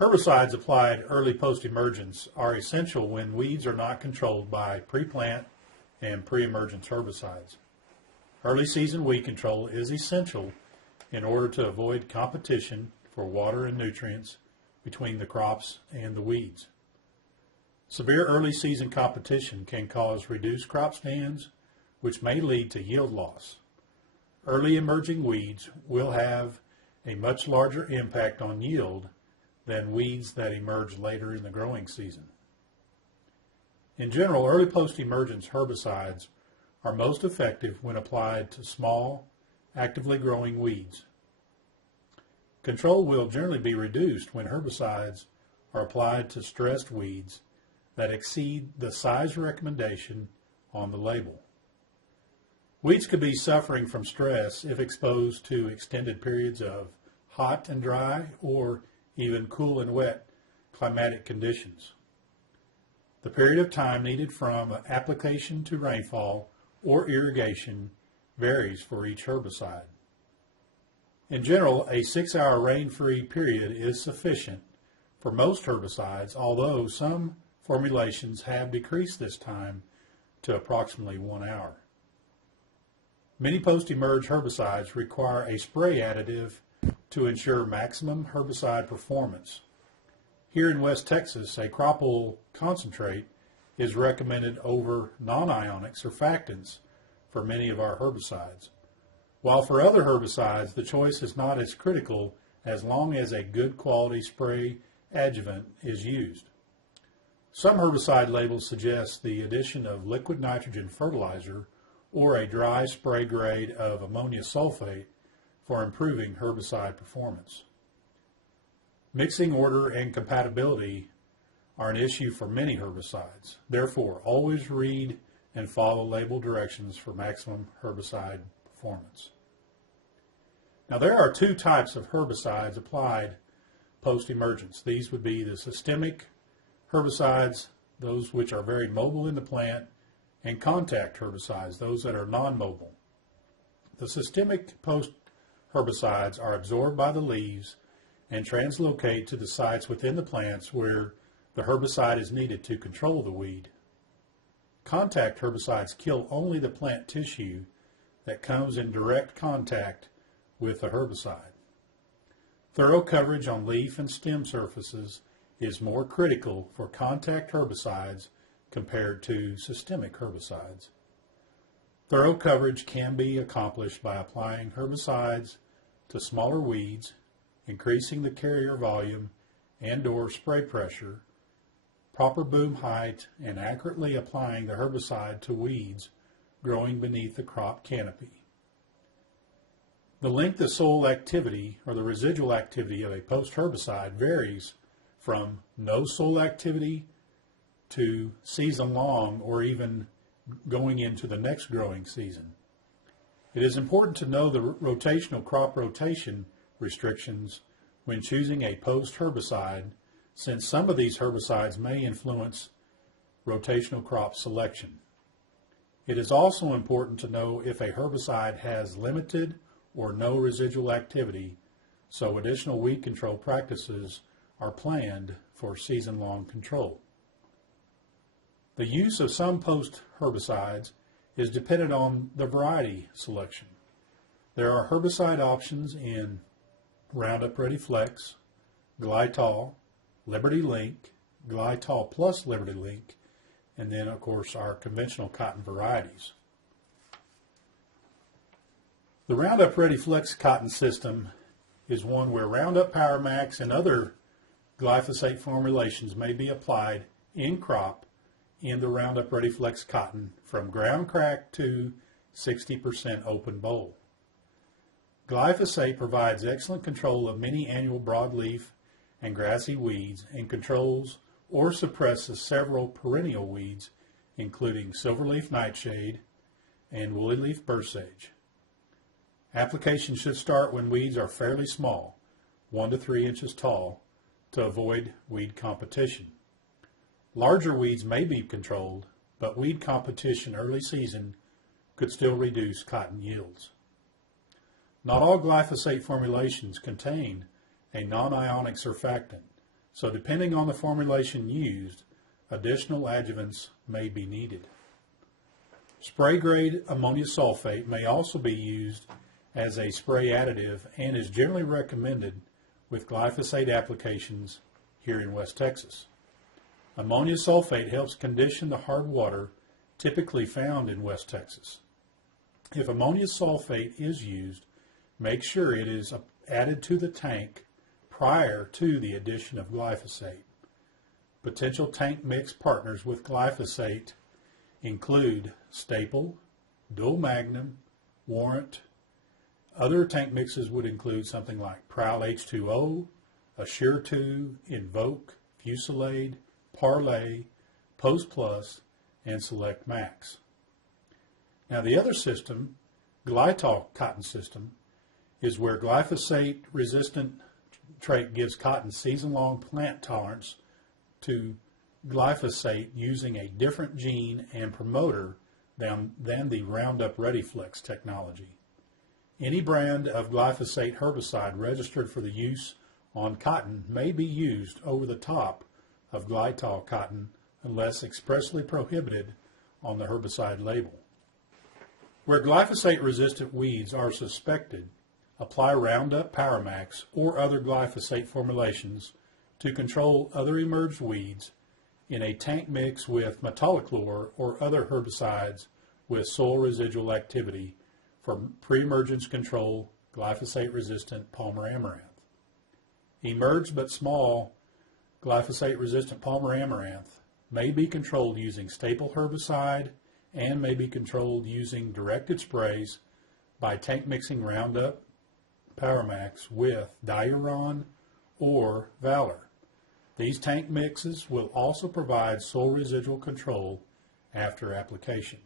Herbicides applied early post-emergence are essential when weeds are not controlled by pre-plant and pre-emergence herbicides. Early season weed control is essential in order to avoid competition for water and nutrients between the crops and the weeds. Severe early season competition can cause reduced crop stands, which may lead to yield loss. Early emerging weeds will have a much larger impact on yield than weeds that emerge later in the growing season. In general, early post-emergence herbicides are most effective when applied to small, actively growing weeds. Control will generally be reduced when herbicides are applied to stressed weeds that exceed the size recommendation on the label. Weeds could be suffering from stress if exposed to extended periods of hot and dry or even cool and wet climatic conditions. The period of time needed from application to rainfall or irrigation varies for each herbicide. In general, a 6-hour rain-free period is sufficient for most herbicides, although some formulations have decreased this time to approximately 1 hour. Many post-emerge herbicides require a spray additive to ensure maximum herbicide performance. Here in West Texas, a crop oil concentrate is recommended over non-ionic surfactants for many of our herbicides, while for other herbicides the choice is not as critical as long as a good quality spray adjuvant is used. Some herbicide labels suggest the addition of liquid nitrogen fertilizer or a dry spray grade of ammonia sulfate for improving herbicide performance. Mixing order and compatibility are an issue for many herbicides. Therefore, always read and follow label directions for maximum herbicide performance. Now, there are two types of herbicides applied post-emergence. These would be the systemic herbicides, those which are very mobile in the plant, and contact herbicides, those that are non-mobile. The systemic post-herbicides are absorbed by the leaves and translocate to the sites within the plants where the herbicide is needed to control the weed. Contact herbicides kill only the plant tissue that comes in direct contact with the herbicide. Thorough coverage on leaf and stem surfaces is more critical for contact herbicides compared to systemic herbicides. Thorough coverage can be accomplished by applying herbicides to smaller weeds, increasing the carrier volume and/or spray pressure, proper boom height, and accurately applying the herbicide to weeds growing beneath the crop canopy. The length of soil activity, or the residual activity of a post-herbicide, varies from no soil activity to season-long or even going into the next growing season. It is important to know the rotational crop rotation restrictions when choosing a post-herbicide, since some of these herbicides may influence rotational crop selection. It is also important to know if a herbicide has limited or no residual activity, so additional weed control practices are planned for season-long control. The use of some post-herbicides is dependent on the variety selection. There are herbicide options in Roundup Ready Flex, Glytol, Liberty Link, Glytol plus Liberty Link, and then of course our conventional cotton varieties. The Roundup Ready Flex cotton system is one where Roundup Power Max and other glyphosate formulations may be applied in crop in the Roundup Ready Flex cotton from ground crack to 60% open boll. Glyphosate provides excellent control of many annual broadleaf and grassy weeds and controls or suppresses several perennial weeds, including silverleaf nightshade and woolly leaf bursage. Application should start when weeds are fairly small, 1 to 3 inches tall, to avoid weed competition. Larger weeds may be controlled, but weed competition early season could still reduce cotton yields. Not all glyphosate formulations contain a non-ionic surfactant, So depending on the formulation used, additional adjuvants may be needed. Spray-grade ammonium sulfate may also be used as a spray additive and is generally recommended with glyphosate applications here in West Texas. Ammonium sulfate helps condition the hard water typically found in West Texas. If ammonium sulfate is used, make sure it is added to the tank prior to the addition of glyphosate. Potential tank mix partners with glyphosate include Staple, Dual Magnum, Warrant. Other tank mixes would include something like Prowl H2O, Assure 2, Invoke, Fusilade, Parlay, Post Plus, and Select Max. Now the other system, Glytol cotton system, is where glyphosate-resistant trait gives cotton season-long plant tolerance to glyphosate using a different gene and promoter than the Roundup ReadyFlex technology. Any brand of glyphosate herbicide registered for the use on cotton may be used over the top of Glytol cotton unless expressly prohibited on the herbicide label. Where glyphosate-resistant weeds are suspected, apply Roundup PowerMax or other glyphosate formulations to control other emerged weeds in a tank mix with metolachlor or other herbicides with soil residual activity for pre-emergence control glyphosate-resistant Palmer amaranth. Emerged but small glyphosate-resistant Palmer amaranth may be controlled using staple herbicide and may be controlled using directed sprays by tank mixing Roundup PowerMax with Diuron or Valor. These tank mixes will also provide soil residual control after application.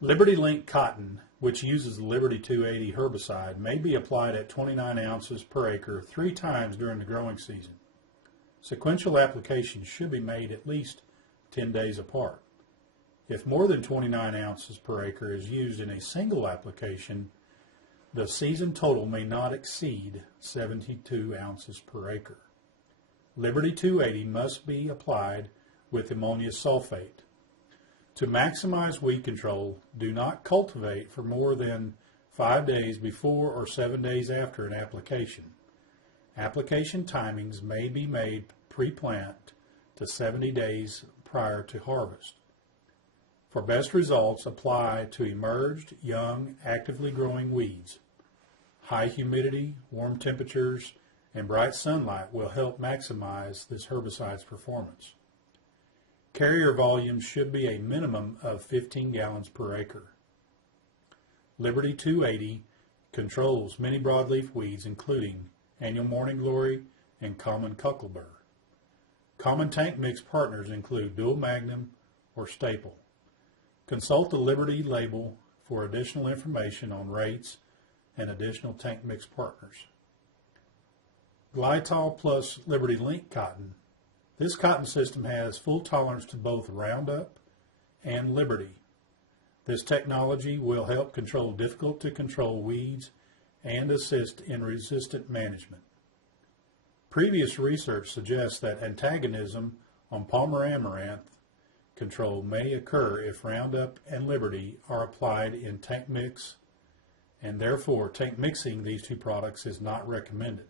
Liberty Link cotton, which uses the Liberty 280 herbicide, may be applied at 29 ounces per acre 3 times during the growing season. Sequential applications should be made at least 10 days apart. If more than 29 ounces per acre is used in a single application, the season total may not exceed 72 ounces per acre. Liberty 280 must be applied with ammonium sulfate. To maximize weed control, do not cultivate for more than 5 days before or 7 days after an application. Application timings may be made pre-plant to 70 days prior to harvest. For best results, apply to emerged, young, actively growing weeds. High humidity, warm temperatures, and bright sunlight will help maximize this herbicide's performance. Carrier volume should be a minimum of 15 gallons per acre. Liberty 280 controls many broadleaf weeds including annual morning glory and common cucklebur. Common tank mix partners include Dual Magnum or Staple. Consult the Liberty label for additional information on rates and additional tank mix partners. Glytol plus Liberty Link cotton. This cotton system has full tolerance to both Roundup and Liberty. This technology will help control difficult to control weeds and assist in resistant management. Previous research suggests that antagonism on Palmer amaranth control may occur if Roundup and Liberty are applied in tank mix, and therefore tank mixing these two products is not recommended.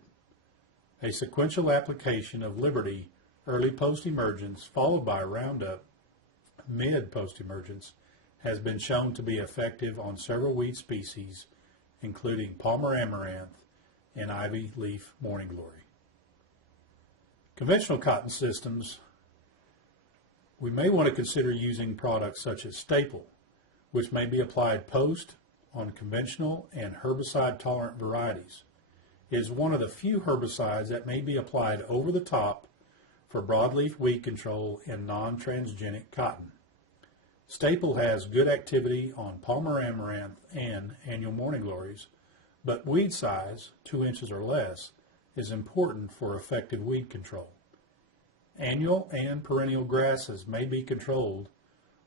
A sequential application of Liberty early post-emergence followed by Roundup mid post-emergence has been shown to be effective on several weed species, including Palmer amaranth and ivy leaf morning glory. Conventional cotton systems, we may want to consider using products such as Staple, which may be applied post on conventional and herbicide-tolerant varieties. It is one of the few herbicides that may be applied over the top for broadleaf weed control in non-transgenic cotton. Staple has good activity on Palmer amaranth and annual morning glories, but weed size, 2 inches or less, is important for effective weed control. Annual and perennial grasses may be controlled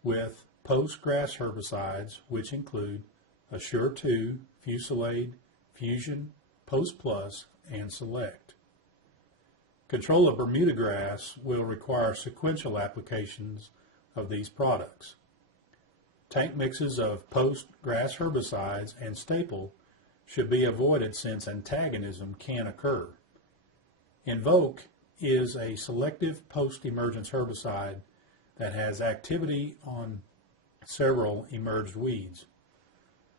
with post-grass herbicides, which include Assure 2, Fusilade, Fusion, Post Plus, and Select. Control of Bermuda grass will require sequential applications of these products. Tank mixes of post-grass herbicides and staple should be avoided since antagonism can occur. Invoke is a selective post-emergence herbicide that has activity on several emerged weeds.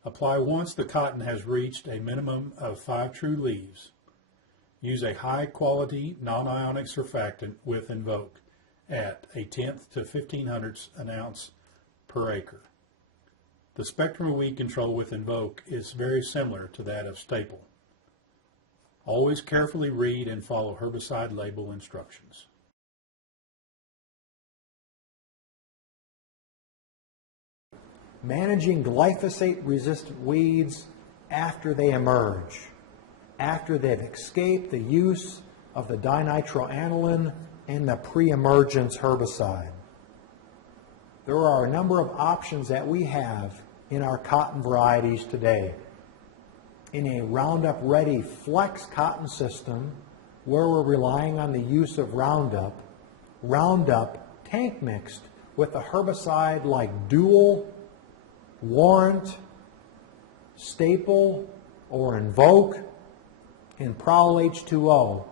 Apply once the cotton has reached a minimum of 5 true leaves. Use a high-quality non-ionic surfactant with Invoke at 1/10 to 1/1500 an ounce per acre. The spectrum of weed control with Invoke is very similar to that of staple. Always carefully read and follow herbicide label instructions. Managing glyphosate-resistant weeds after they emerge, after they've escaped the use of the dinitroaniline and the pre-emergence herbicide. There are a number of options that we have in our cotton varieties today. In a Roundup Ready Flex cotton system, where we're relying on the use of Roundup tank mixed with a herbicide like Dual, Warrant, Staple, or Invoke, and Prowl H2O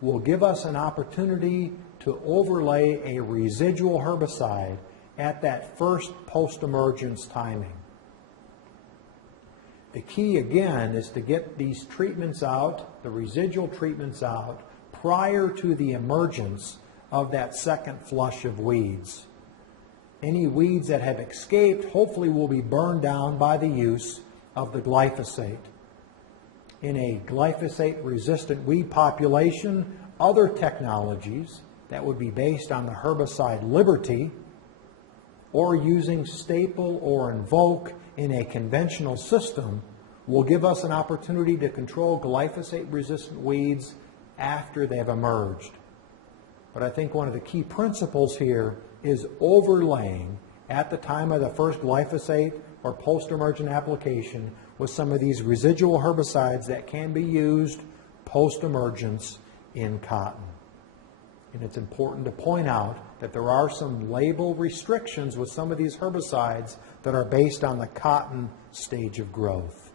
will give us an opportunity to overlay a residual herbicide at that first post-emergence timing. The key again is to get these treatments out, the residual treatments out, prior to the emergence of that second flush of weeds. Any weeds that have escaped hopefully will be burned down by the use of the glyphosate. In a glyphosate-resistant weed population, other technologies that would be based on the herbicide Liberty or using Staple or Invoke in a conventional system will give us an opportunity to control glyphosate-resistant weeds after they've emerged. But I think one of the key principles here is overlaying at the time of the first glyphosate or post-emergent application with some of these residual herbicides that can be used post-emergence in cotton. And it's important to point out that there are some label restrictions with some of these herbicides that are based on the cotton stage of growth.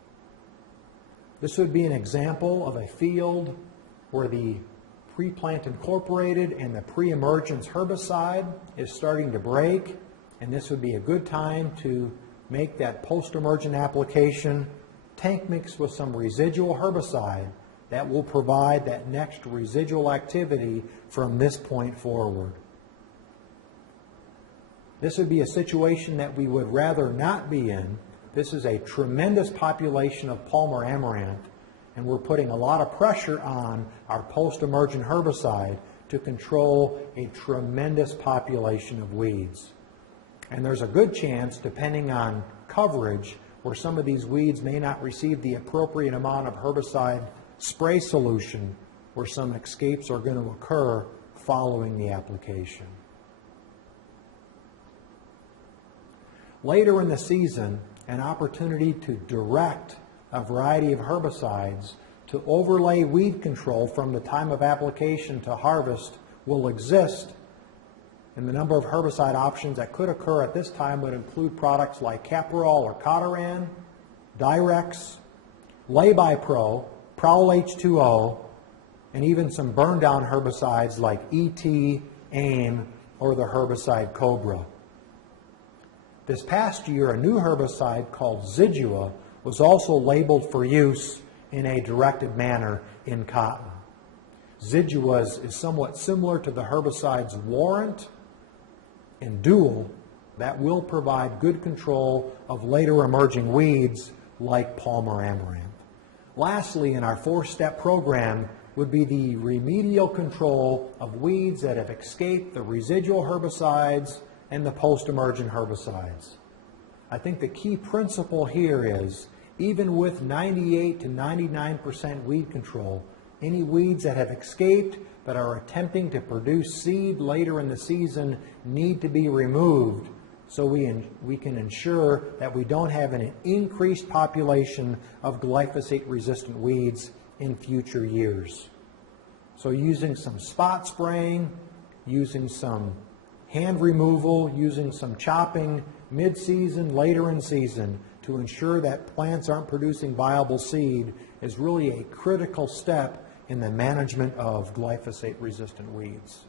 This would be an example of a field where the pre-plant incorporated and the pre-emergence herbicide is starting to break, and this would be a good time to make that post-emergent application tank mixed with some residual herbicide that will provide that next residual activity from this point forward. This would be a situation that we would rather not be in. This is a tremendous population of Palmer amaranth, and we're putting a lot of pressure on our post-emergent herbicide to control a tremendous population of weeds. And there's a good chance, depending on coverage, where some of these weeds may not receive the appropriate amount of herbicide spray solution, where some escapes are going to occur following the application. Later in the season, an opportunity to direct a variety of herbicides to overlay weed control from the time of application to harvest will exist. And the number of herbicide options that could occur at this time would include products like Caparol or Cotaran, Direx, Lay-By-Pro, Prowl H2O, and even some burn-down herbicides like ET, AIM, or the herbicide Cobra. This past year, a new herbicide called Zidua was also labeled for use in a directed manner in cotton. Zidua is somewhat similar to the herbicides Warrant and Dual that will provide good control of later emerging weeds like Palmer amaranth. Lastly, in our 4-step program would be the remedial control of weeds that have escaped the residual herbicides and the post-emergent herbicides. I think the key principle here is, even with 98 to 99% weed control, any weeds that have escaped that are attempting to produce seed later in the season need to be removed so we can ensure that we don't have an increased population of glyphosate-resistant weeds in future years. So using some spot spraying, using some hand removal, using some chopping mid-season, later in season to ensure that plants aren't producing viable seed is really a critical step in the management of glyphosate-resistant weeds.